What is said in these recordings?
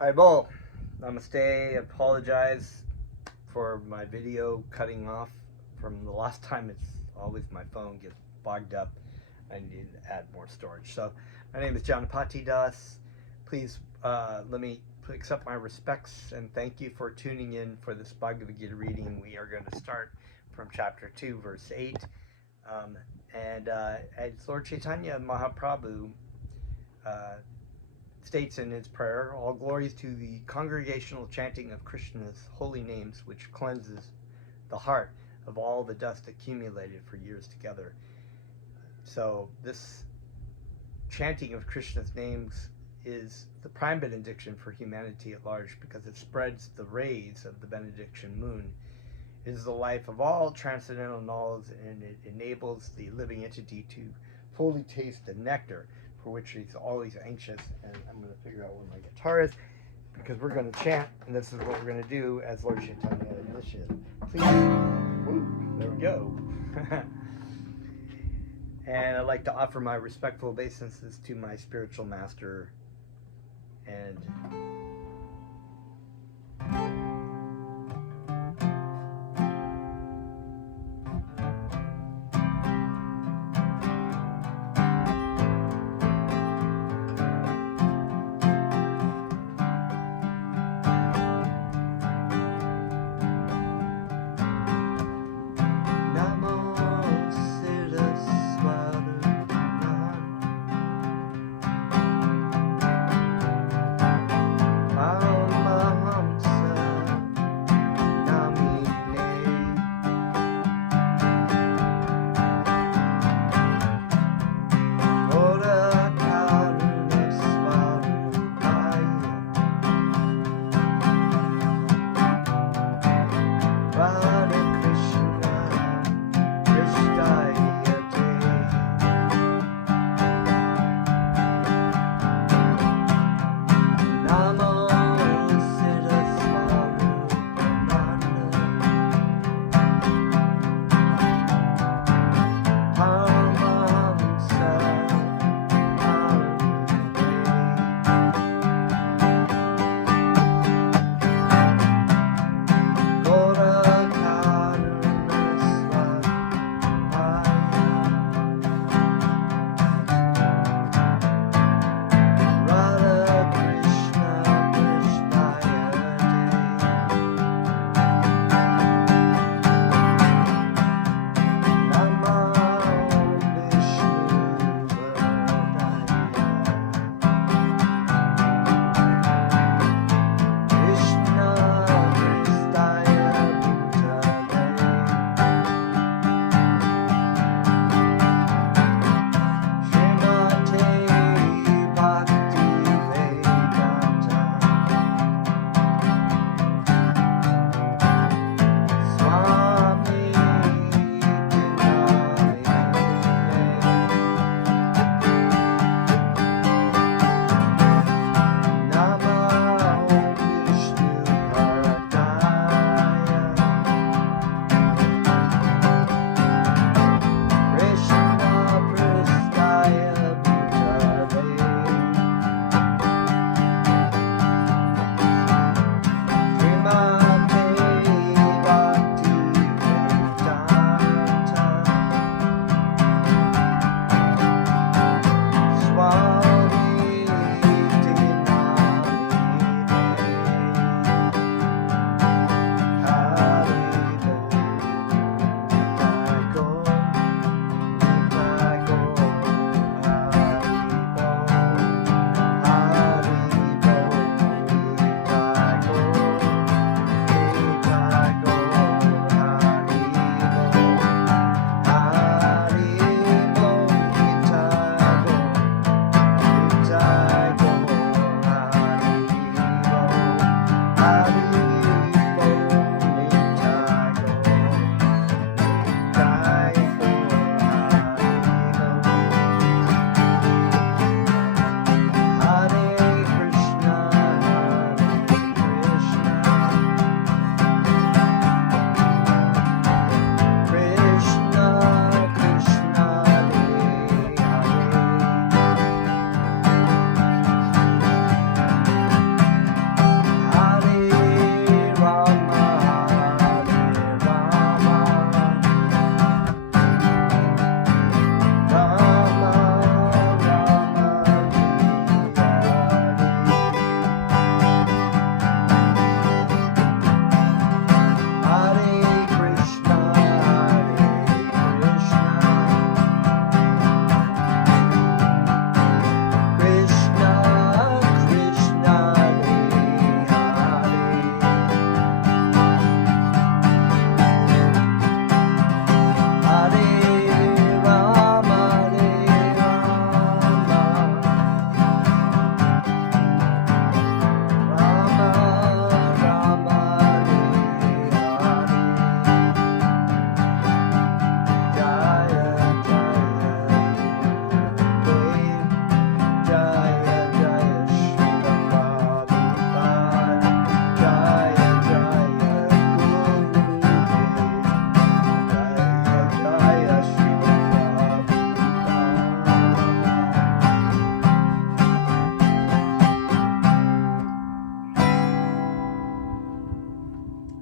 Aibo, namaste. I apologize for my video cutting off from the last time. It's always my phone gets bogged up. I need to add more storage. So, my name is Janapati Das. Please let me accept my respects and thank you for tuning in for this Bhagavad Gita reading. We are going to start from chapter 2, verse 8. As Lord Chaitanya Mahaprabhu states in his prayer, all glories to the congregational chanting of Krishna's holy names, which cleanses the heart of all the dust accumulated for years together. So this chanting of Krishna's names is the prime benediction for humanity at large because it spreads the rays of the benediction moon. It is the life of all transcendental knowledge, and it enables the living entity to fully taste the nectar for which he's always anxious. And I'm going to figure out where my guitar is because we're going to chant, and this is what we're going to do as Lord Chaitanya initiated. Please, woo, there we go. And I'd like to offer my respectful obeisances to my spiritual master and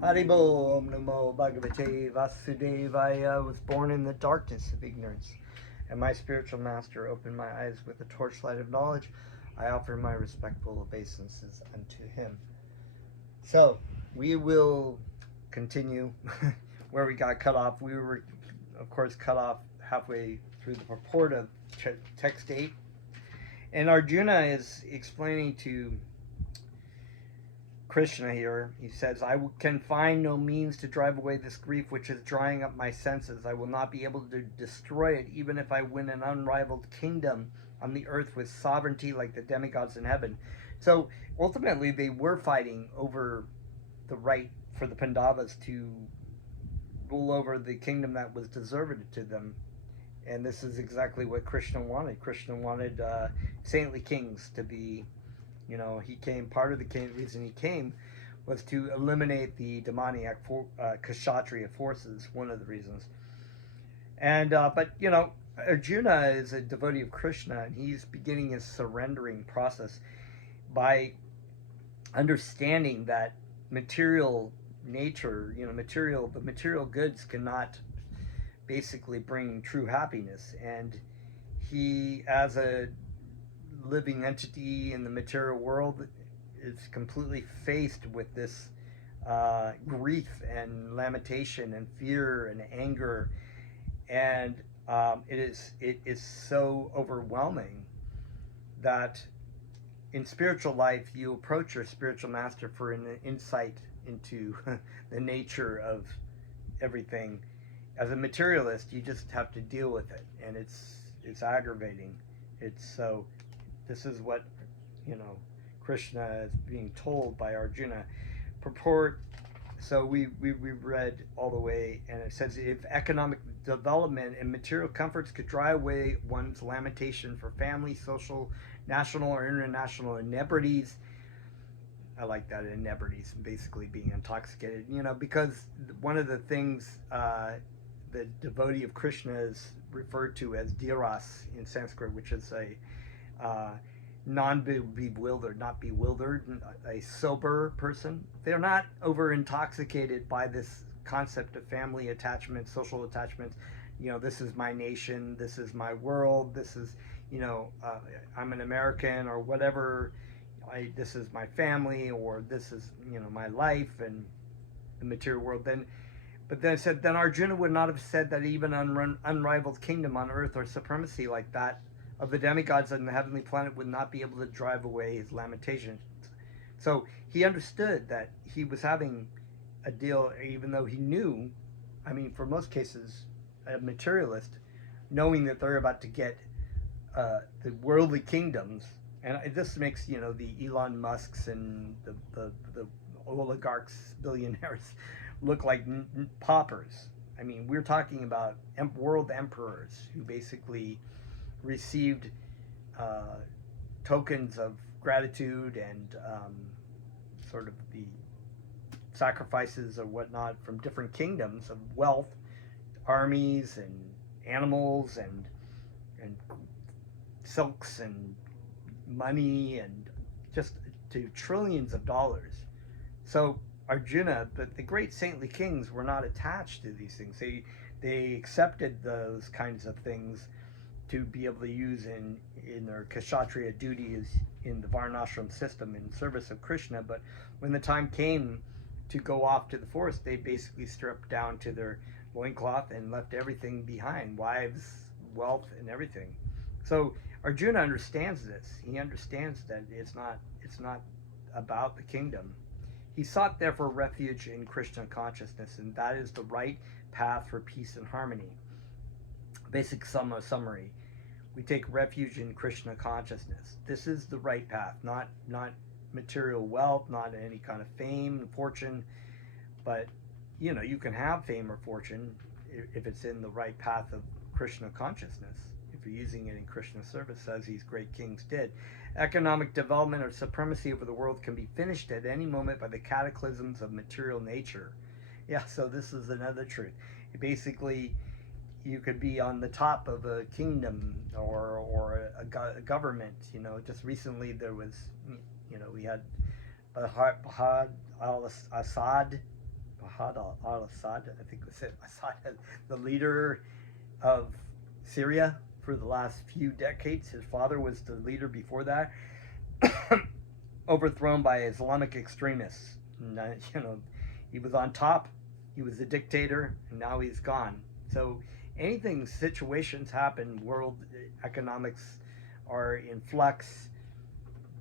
Haribo Om Namo Bhagavate Vasudevaya. I was born in the darkness of ignorance, and my spiritual master opened my eyes with the torchlight of knowledge. I offer my respectful obeisances unto him. So, we will continue where we got cut off. We were, of course, cut off halfway through the purport of text 8. And Arjuna is explaining to Krishna here. He says, I can find no means to drive away this grief which is drying up my senses. I will not be able to destroy it, even if I win an unrivaled kingdom on the earth with sovereignty like the demigods in heaven. So ultimately they were fighting over the right for the Pandavas to rule over the kingdom that was deserved to them. And this is exactly what Krishna wanted. Krishna wanted saintly kings to be, you know, he came, part of the reason he came was to eliminate the demoniac Kshatriya forces, one of the reasons. And, but, you know, Arjuna is a devotee of Krishna, and he's beginning his surrendering process by understanding that material nature, you know, the material goods cannot basically bring true happiness. And he, as a living entity in the material world, is completely faced with this grief and lamentation and fear and anger, and it is so overwhelming that in spiritual life you approach your spiritual master for an insight into the nature of everything. As a materialist, you just have to deal with it, and it's aggravating. It's so. This is what, you know, Krishna is being told by Arjuna. Purport. So we read all the way, and it says, if economic development and material comforts could dry away one's lamentation for family, social, national, or international inebrities. I like that, inebrities, basically being intoxicated. You know, because one of the things the devotee of Krishna is referred to as dhiras in Sanskrit, which is a non-bewildered, not bewildered, a sober person. They're not over intoxicated by this concept of family attachment, social attachment. You know, this is my nation, this is my world, this is, you know, I'm an American or whatever, this is my family, or this is, you know, my life and the material world. But then it said, then Arjuna would not have said that even unrivaled kingdom on earth or supremacy like that of the demigods on the heavenly planet would not be able to drive away his lamentations. So he understood that he was having a deal, even though he knew, I mean, for most cases, a materialist, knowing that they're about to get the worldly kingdoms, and this makes, you know, the Elon Musks and the oligarchs, billionaires, look like paupers. I mean, we're talking about world emperors who basically received tokens of gratitude and sort of the sacrifices or whatnot from different kingdoms of wealth, armies and animals and silks and money, and just to trillions of dollars. So Arjuna, the great saintly kings, were not attached to these things. They accepted those kinds of things to be able to use in their Kshatriya duties in the Varnashram system in service of Krishna. But when the time came to go off to the forest, they basically stripped down to their loincloth and left everything behind, wives, wealth, and everything. So Arjuna understands this. He understands that it's not about the kingdom. He sought therefore refuge in Krishna consciousness, and that is the right path for peace and harmony. Basic summary. We take refuge in Krishna consciousness. This is the right path, not material wealth, not any kind of fame and fortune, but, you know, you can have fame or fortune if it's in the right path of Krishna consciousness, if you're using it in Krishna's service, as these great kings did. Economic development or supremacy over the world can be finished at any moment by the cataclysms of material nature. Yeah, so this is another truth. Basically, you could be on the top of a kingdom or a government. You know, just recently there was, you know, we had Bashar al-Assad, Fahad al-Assad, I think was it, Assad, the leader of Syria for the last few decades. His father was the leader before that, overthrown by Islamic extremists. And, he was on top, he was a dictator, and now he's gone. So situations happen, world economics are in flux.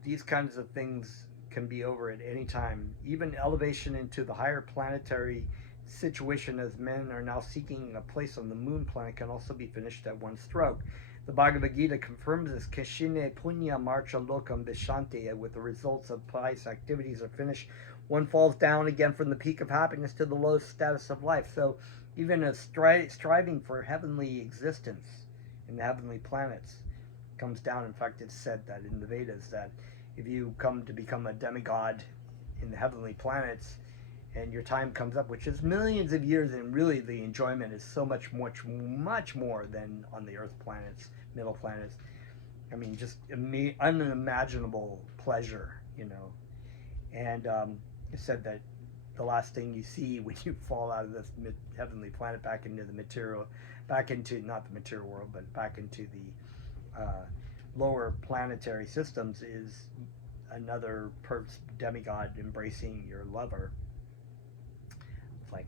These kinds of things can be over at any time. Even elevation into the higher planetary situation, as men are now seeking a place on the moon planet, can also be finished at one stroke. The Bhagavad Gita confirms this. Keshine punya marcha lokam vishanti. With the results of pious activities are finished, one falls down again from the peak of happiness to the lowest status of life. So even a striving for heavenly existence in the heavenly planets comes down. In fact, it's said that in the Vedas that if you come to become a demigod in the heavenly planets and your time comes up, which is millions of years, and really the enjoyment is so much more than on the earth planets, middle planets. I mean, just unimaginable pleasure, And it said that the last thing you see when you fall out of this heavenly planet back into not the material world, but back into the lower planetary systems, is another demigod embracing your lover. It's like,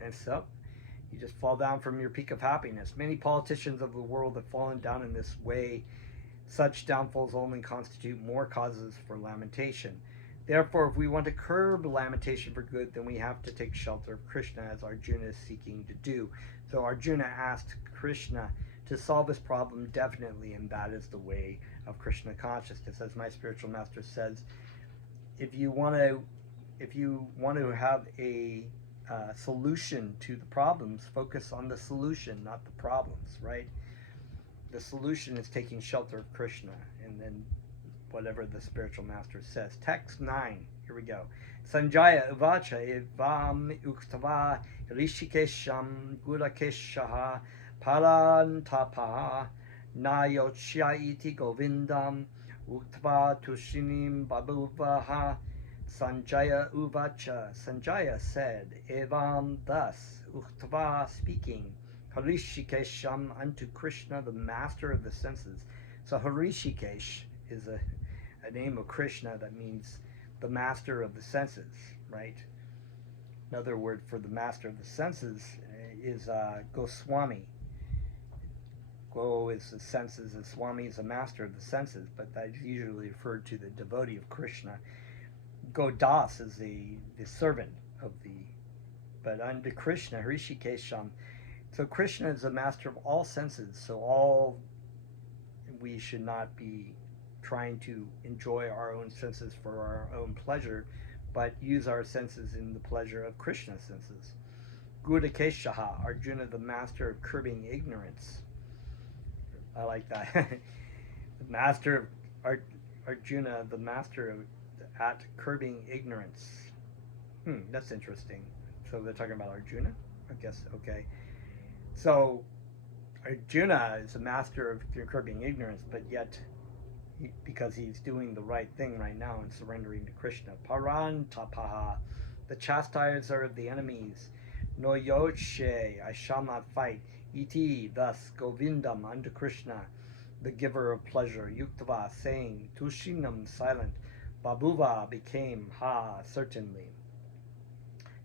and so you just fall down from your peak of happiness. Many politicians of the world have fallen down in this way. Such downfalls only constitute more causes for lamentation. Therefore, if we want to curb lamentation for good, then we have to take shelter of Krishna, as Arjuna is seeking to do. So Arjuna asked Krishna to solve his problem definitely, and that is the way of Krishna consciousness. As my spiritual master says, if you want to have a solution to the problems, focus on the solution, not the problems, right? The solution is taking shelter of Krishna, and then whatever the spiritual master says. Text 9, here we go. Sanjaya uvacha evam uktava rishikesham gurakeshaha parantapa nayochya iti govindam uktava tushinim babuvaha. Sanjaya uvacha, Sanjaya said, evam, thus, uktava, speaking, Harishikesham, unto Krishna, the master of the senses. So Harishikesh is a name of Krishna that means the master of the senses, right? Another word for the master of the senses is Goswami. Go is the senses, and Swami is a master of the senses, but that is usually referred to the devotee of Krishna. Godas is the servant of but under Krishna, Hrishikesham. So Krishna is the master of all senses, so we should not be trying to enjoy our own senses for our own pleasure, but use our senses in the pleasure of Krishna's senses. Gudakeshaha, Arjuna, the master of curbing ignorance. I like that. The master of Arjuna, the master at curbing ignorance. That's interesting. So they're talking about Arjuna? I guess, okay. So Arjuna is a master of curbing ignorance, but yet, because he's doing the right thing right now and surrendering to Krishna. Parantapaha, the chastiser of the enemies. Noyoche, I shall not fight. Iti, thus, Govindam, unto Krishna, the giver of pleasure. Yuktava, saying, Tushinam, silent. Babuva became, certainly.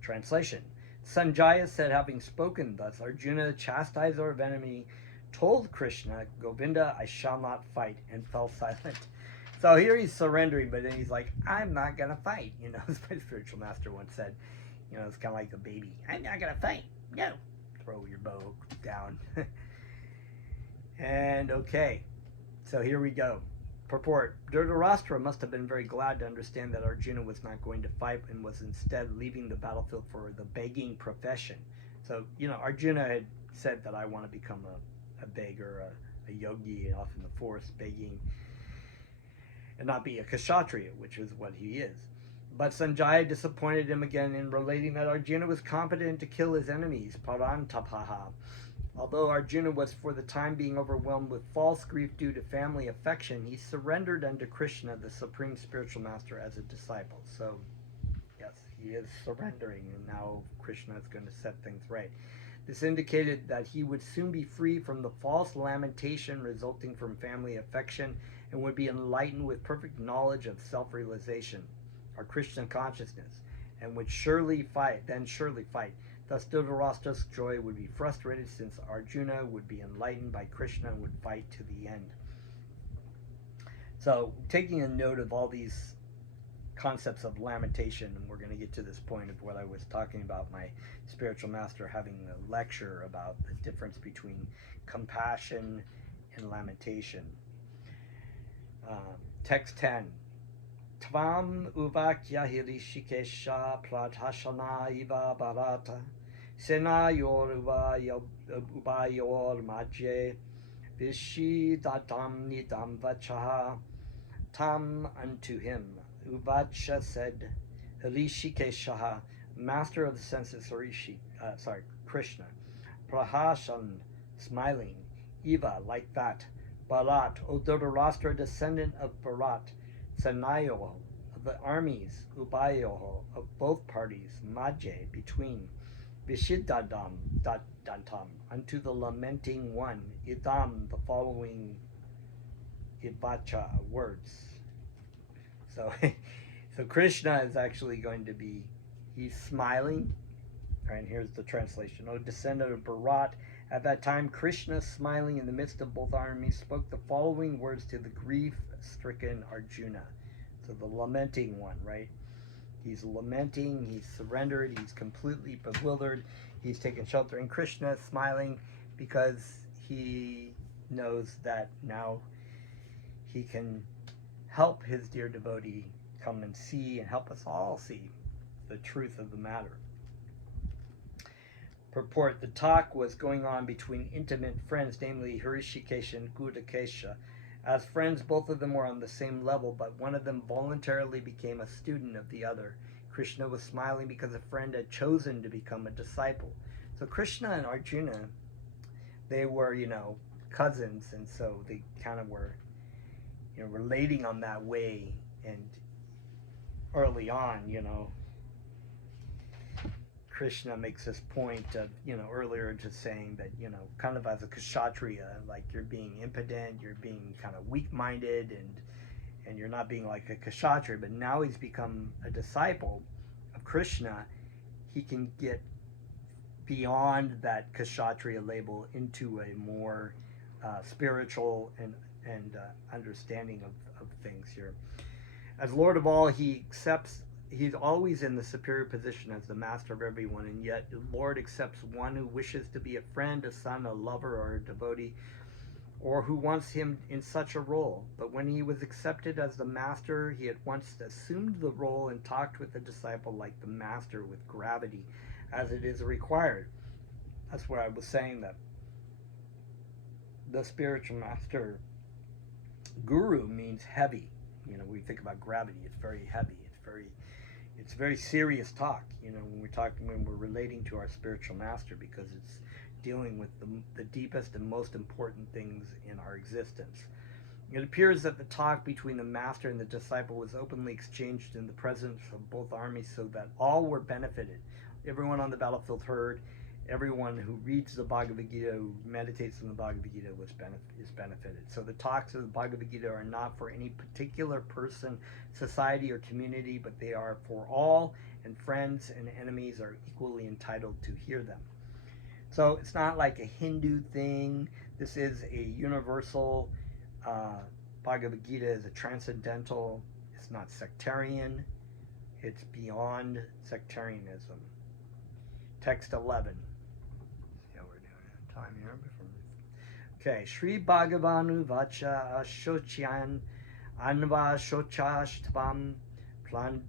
Translation. Sanjaya said, having spoken thus, Arjuna, the chastiser of enemy, told Krishna, Govinda, I shall not fight, and fell silent. So here he's surrendering, but then he's like, I'm not going to fight. As my spiritual master once said, it's kind of like a baby. I'm not going to fight. No. Throw your bow down. And okay, so here we go. Purport. Dhritarashtra must have been very glad to understand that Arjuna was not going to fight and was instead leaving the battlefield for the begging profession. So, Arjuna had said that I want to become a beggar, a yogi off in the forest begging, and not be a kshatriya, which is what he is. But Sanjaya disappointed him again in relating that Arjuna was competent to kill his enemies, parantapaha. Although Arjuna was for the time being overwhelmed with false grief due to family affection, he surrendered unto Krishna, the supreme spiritual master, as a disciple. So, yes, He is surrendering, and now Krishna is going to set things right. This indicated that he would soon be free from the false lamentation resulting from family affection and would be enlightened with perfect knowledge of self-realization, or Krishna consciousness, and would surely fight. Thus Dhritarashtra's joy would be frustrated since Arjuna would be enlightened by Krishna and would fight to the end. So, taking a note of all these concepts of lamentation, and we're going to get to this point of what I was talking about, my spiritual master having a lecture about the difference between compassion and lamentation. Text 10. Tvam uvakya hirishikesha pradhashana iva bharata senayor ubayor majye vishidatam nidam vachaha. Tam unto him Uvacha said, Hirishikesha, master of the senses, Krishna, Prahashan, smiling, Eva, like that, Bharat, O Dhritarashtra, descendant of Bharat, Sanayo, of the armies, Ubayo, of both parties, Majje, between, Vishidadam, Dantam, unto the lamenting one, Idam, the following Ivacha, words. So Krishna is actually going to be, he's smiling. All right, and here's the translation. O descendant of Bharat, at that time Krishna, smiling in the midst of both armies, spoke the following words to the grief-stricken Arjuna. So the lamenting one, right? He's lamenting, he's surrendered, he's completely bewildered, he's taken shelter. And Krishna is smiling because he knows that now he can help his dear devotee come and see and help us all see the truth of the matter. Purport: the talk was going on between intimate friends, namely Hrishikesh and Gudakesha. As friends, both of them were on the same level, but one of them voluntarily became a student of the other. Krishna was smiling because a friend had chosen to become a disciple. So Krishna and Arjuna, they were, cousins, and so they kind of were relating on that way. And early on, Krishna makes this point of, earlier just saying that, kind of as a kshatriya, like you're being impotent, you're being kind of weak-minded, and you're not being like a kshatriya. But now he's become a disciple of Krishna, he can get beyond that kshatriya label into a more spiritual and understanding of things here. As Lord of all, he's always in the superior position as the master of everyone, and yet the Lord accepts one who wishes to be a friend, a son, a lover, or a devotee, or who wants him in such a role. But when he was accepted as the master, he at once assumed the role and talked with the disciple like the master, with gravity, as it is required. That's where I was saying that the spiritual master, guru, means heavy. We think about gravity, it's very heavy, it's very serious talk, when we're relating to our spiritual master, because it's dealing with the deepest and most important things in our existence. It appears that the talk between the master and the disciple was openly exchanged in the presence of both armies, so that all were benefited. Everyone on the battlefield heard. Everyone who reads the Bhagavad Gita, who meditates on the Bhagavad Gita, is benefited. So the talks of the Bhagavad Gita are not for any particular person, society, or community, but they are for all, and friends and enemies are equally entitled to hear them. So it's not like a Hindu thing. This is a universal. Bhagavad Gita is a transcendental. It's not sectarian. It's beyond sectarianism. Text 11. Time here okay. Sri Bhagavanu Vacha Shochyan Anva Shochashtvam Prajna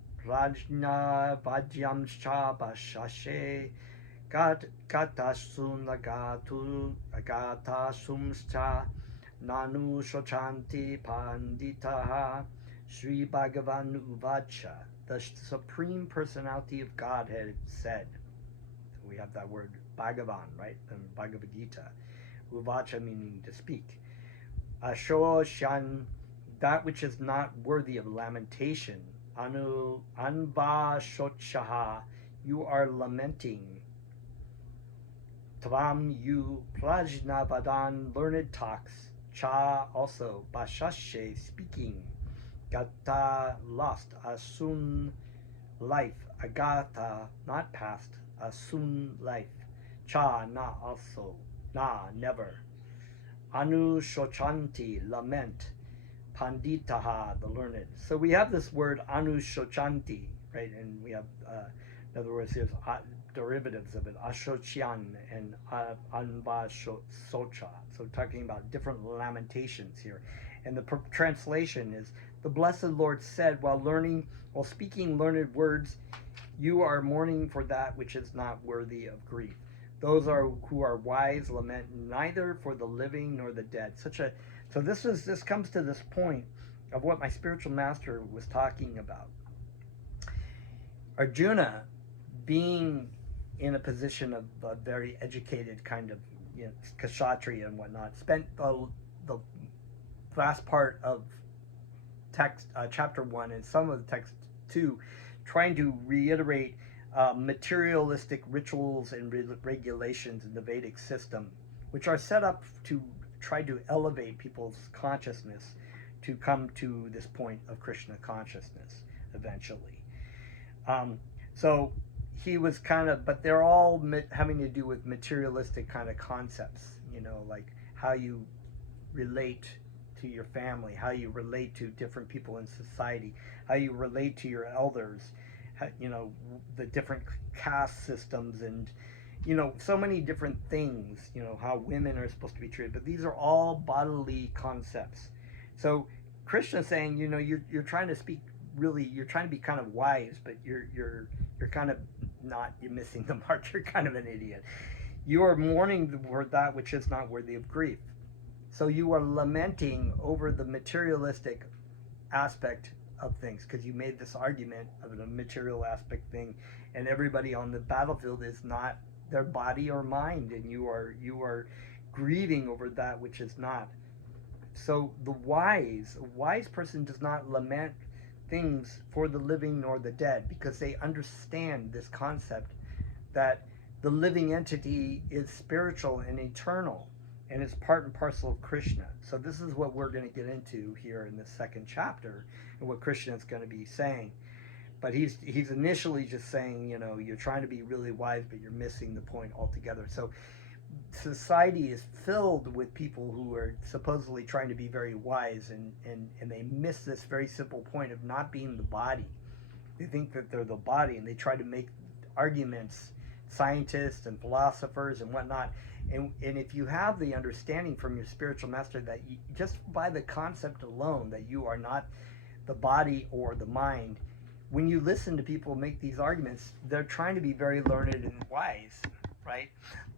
Vajyam Shabashashe Gatasun Agatasumscha Nanu Shochanti Panditaha. Sri Bhagavanu Vacha, the Supreme Personality of Godhead, said. So we have that word Bhagavan, right? In Bhagavad Gita. Uvacha meaning to speak. Ashoshan, that which is not worthy of lamentation, Anva Shochaha, you are lamenting. Tvam, you Prajnavadan, learned talks. Cha, also. Bashashe, speaking. Gata, lost. Asun, life. Agata, not past. Asun, life. Cha, na, also. Na, never. Anu Shochanti, lament. Panditaha, the learned. So we have this word anu Shochanti, right? And we have, in other words, there's derivatives of it, Ashochian and Anva Socha. So talking about different lamentations here. And the translation is, the blessed Lord said, while speaking learned words, you are mourning for that which is not worthy of grief. Those who are wise lament neither for the living nor the dead. So this comes to this point of what my spiritual master was talking about. Arjuna, being in a position of a very educated kind of, kshatriya and whatnot, spent the vast part of text chapter 1 and some of the text 2 trying to reiterate materialistic rituals and regulations in the Vedic system, which are set up to try to elevate people's consciousness to come to this point of Krishna consciousness eventually. So he was but they're all having to do with materialistic kind of concepts, like how you relate to your family, how you relate to different people in society, how you relate to your elders, the different caste systems, and so many different things, how women are supposed to be treated. But these are all bodily concepts. So Krishna's saying, you're trying to speak you're trying to be kind of wise, but you're kind of not, you're missing the mark. You're kind of an idiot. You are mourning for that which is not worthy of grief. So you are lamenting over the materialistic aspect of things, because you made this argument of a material aspect thing, and everybody on the battlefield is not their body or mind, and you are grieving over that which is not. So a wise person does not lament things for the living nor the dead, because they understand this concept that the living entity is spiritual and eternal, and it's part and parcel of Krishna. So this is what we're going to get into here in the second chapter, and what Krishna is going to be saying. But he's initially just saying, you're trying to be really wise, but you're missing the point altogether. So society is filled with people who are supposedly trying to be very wise, and they miss this very simple point of not being the body. They think that they're the body, and they try to make arguments, scientists and philosophers and whatnot. And if you have the understanding from your spiritual master that just by the concept alone that you are not the body or the mind, when you listen to people make these arguments, they're trying to be very learned and wise, right?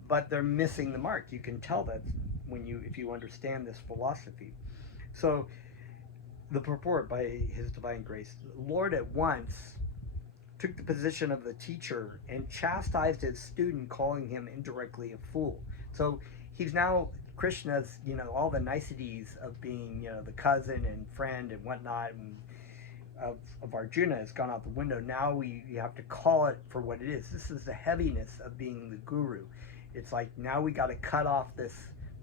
But they're missing the mark. You can tell that if you understand this philosophy. So the purport by His Divine Grace, the Lord at once took the position of the teacher and chastised his student, calling him indirectly a fool. So he's now, Krishna's, all the niceties of being, the cousin and friend and whatnot, and of Arjuna has gone out the window. Now you have to call it for what it is. This is the heaviness of being the guru. It's like, now we got to cut off this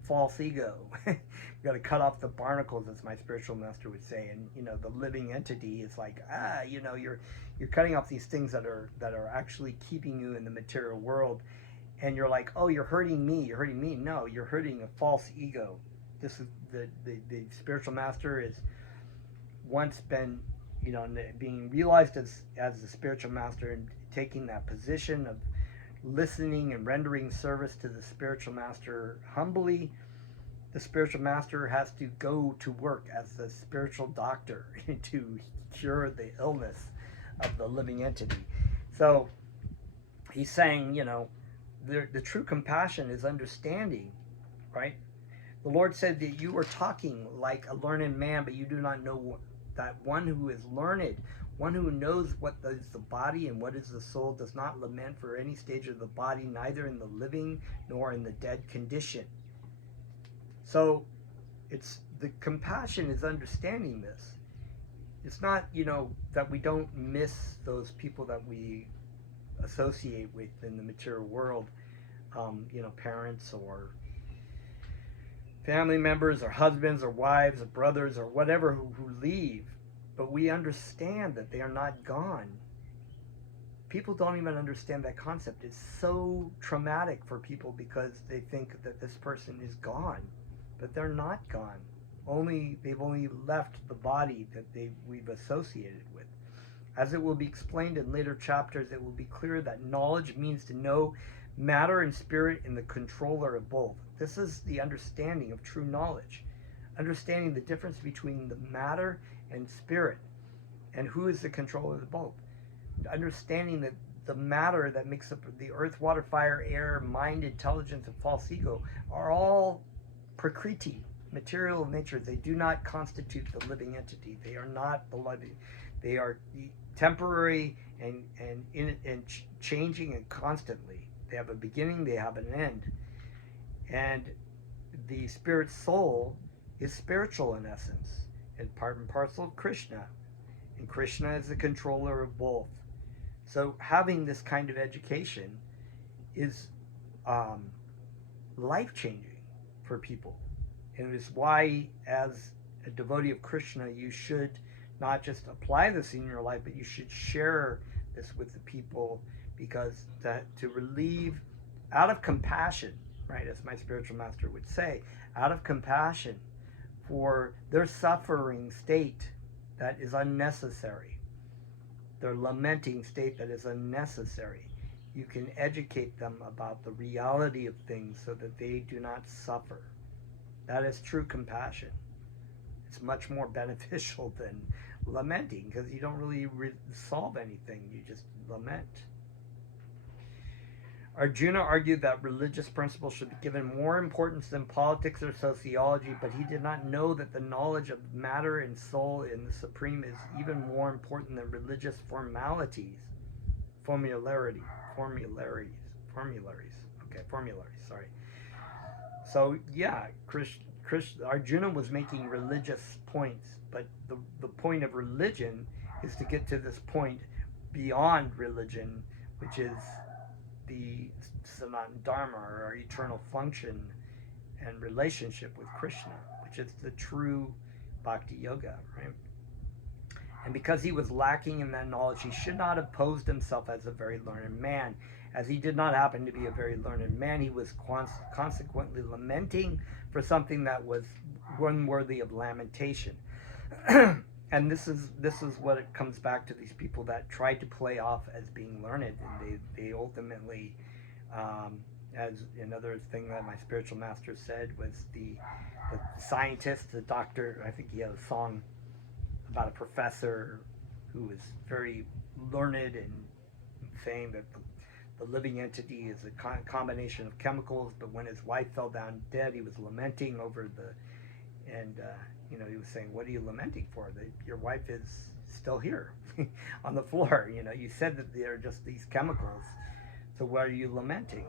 false ego. We got to cut off the barnacles, as my spiritual master would say. And the living entity is like, you're cutting off these things that are actually keeping you in the material world. And you're like, oh, you're hurting me. You're hurting me. No, you're hurting a false ego. This is the spiritual master is once been, being realized as the spiritual master, and taking that position of listening and rendering service to the spiritual master humbly. The spiritual master has to go to work as the spiritual doctor to cure the illness of the living entity. So he's saying, the true compassion is understanding, right? The Lord said that you are talking like a learned man, but you do not know that one who is learned, one who knows what is the body and what is the soul, does not lament for any stage of the body, neither in the living nor in the dead condition. So it's the compassion is understanding this. it's not, that we don't miss those people that we associate with in the material world, parents or family members or husbands or wives or brothers or whatever who leave, but we understand that they are not gone. People don't even understand that concept. It's so traumatic for people because they think that this person is gone, but they're not gone. They've only left the body that we've associated with. As it will be explained in later chapters, it will be clear that knowledge means to know matter and spirit in the controller of both. This is the understanding of true knowledge, understanding the difference between the matter and spirit, and who is the controller of both. Understanding that the matter that makes up the earth, water, fire, air, mind, intelligence, and false ego are all prakriti, material nature. They do not constitute the living entity. They are not the living. They are temporary and changing and constantly. They have a beginning, they have an end. And the spirit soul is spiritual in essence, and part and parcel of Krishna. And Krishna is the controller of both. So having this kind of education is life-changing for people. And it is why, as a devotee of Krishna, you should not just apply this in your life, but you should share this with the people, because to relieve, out of compassion, right, as my spiritual master would say, out of compassion for their suffering state that is unnecessary, their lamenting state that is unnecessary, you can educate them about the reality of things so that they do not suffer. That is true compassion. It's much more beneficial than lamenting, because you don't really solve anything, you just lament. Arjuna argued that religious principles should be given more importance than politics or sociology, but he did not know that the knowledge of matter and soul in the Supreme is even more important than religious formularies. So yeah, Arjuna was making religious points, but the point of religion is to get to this point beyond religion, which is the Sanatana Dharma, or our eternal function and relationship with Krishna, which is the true Bhakti Yoga, right? And because he was lacking in that knowledge, he should not have posed himself as a very learned man. As he did not happen to be a very learned man, he was consequently lamenting for something that was unworthy of lamentation. And this is what it comes back to, these people that tried to play off as being learned, and they ultimately, as another thing that my spiritual master said, was the scientist, the doctor. I think he had a song about a professor who was very learned and saying that the living entity is a combination of chemicals, but when his wife fell down dead, he was lamenting over he was saying, what are you lamenting for? Your wife is still here on the floor. You said that they're just these chemicals. So what are you lamenting?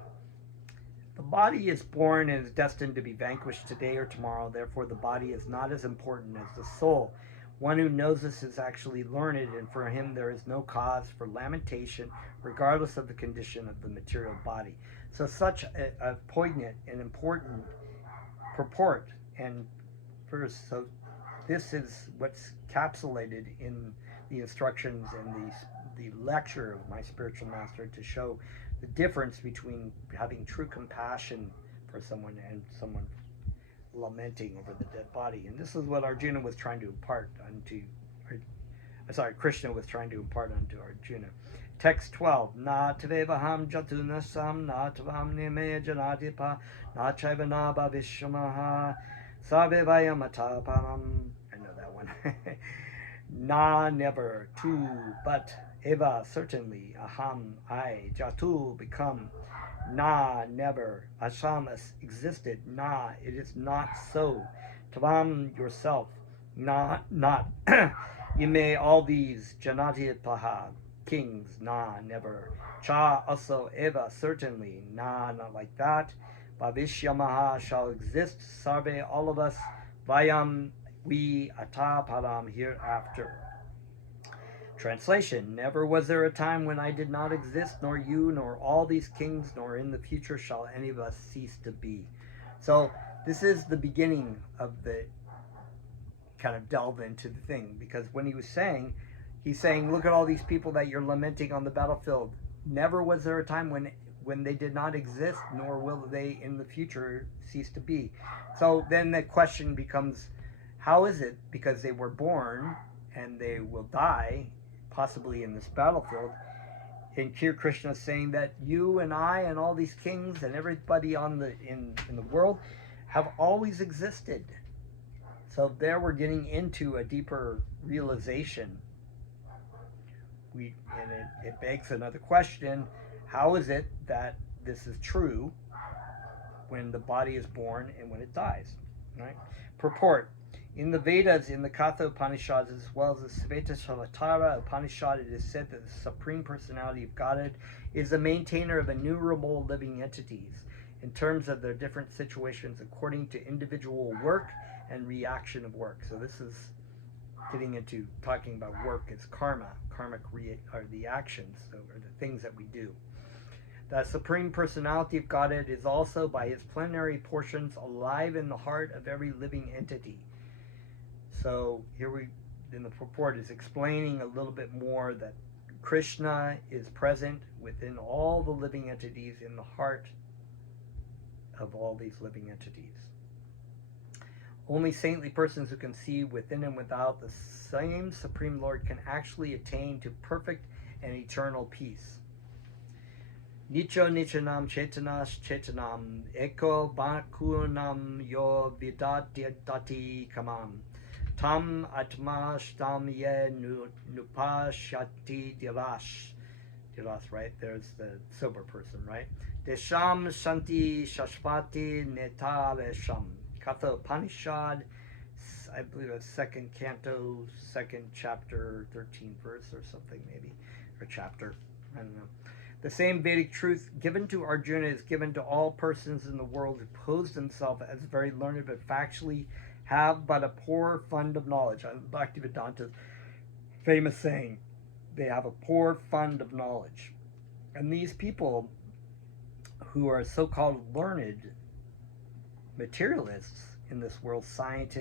The body is born and is destined to be vanquished today or tomorrow. Therefore, the body is not as important as the soul. One who knows this is actually learned, and for him there is no cause for lamentation, regardless of the condition of the material body. So such a poignant and important purport and verse. So this is what's capsulated in the instructions and the lecture of my spiritual master, to show the difference between having true compassion for someone and someone lamenting over the dead body. And this is what Arjuna was trying to impart Krishna was trying to impart unto Arjuna. Text 12. Na tvevaham jatunasam na tvam nime janatipa na chaiva na bhavishamaha savevayam atapanam. I know that one. Na, never. Tu, but. Eva, certainly. Aham, I. Jatu, become. Na, never. Asham, existed. Na, it is not so. Tvam, yourself. Na, not. Ime, all these. Janati paha, kings. Na, never. Cha, also. Eva, certainly. Na, not like that. Bhavishyamaha, shall exist. Sarve, all of us. Vayam, we. Ata, param, hereafter. Translation: Never was there a time when I did not exist, nor you, nor all these kings, nor in the future shall any of us cease to be. So this is the beginning of the kind of delve into the thing, because when he's saying, look at all these people that you're lamenting on the battlefield. Never was there a time when they did not exist, nor will they in the future cease to be. So then the question becomes, how is it, because they were born and they will die, possibly in this battlefield, and here Krishna is saying that you and I and all these kings and everybody in the world have always existed. So there we're getting into a deeper realization. It begs another question: how is it that this is true when the body is born and when it dies? Right? Purport: in the Vedas, in the Katha Upanishads, as well as the Svetasvatara Upanishad, it is said that the Supreme Personality of Godhead is the maintainer of innumerable living entities in terms of their different situations according to individual work and reaction of work. So this is getting into talking about work as karma. Karmic are the actions, or the things that we do. The Supreme Personality of Godhead is also, by his plenary portions, alive in the heart of every living entity. So here in the purport, is explaining a little bit more that Krishna is present within all the living entities, in the heart of all these living entities. Only saintly persons who can see within and without the same Supreme Lord can actually attain to perfect and eternal peace. Nicho nichanam chetanas chetanam eko bakunam yo vidati kamam tam atma shtam ye nupashati dilash. Dilas, right? There's the sober person, right? Desham shanti shashpati netaresham. Katha Upanishad, I believe it's 2nd canto, 2nd chapter, 13th verse or something maybe, or chapter, I don't know. The same Vedic truth given to Arjuna is given to all persons in the world who pose themselves as very learned but factually have but a poor fund of knowledge. Bhaktivedanta's famous saying, they have a poor fund of knowledge. And these people who are so-called learned materialists in this world, scientists,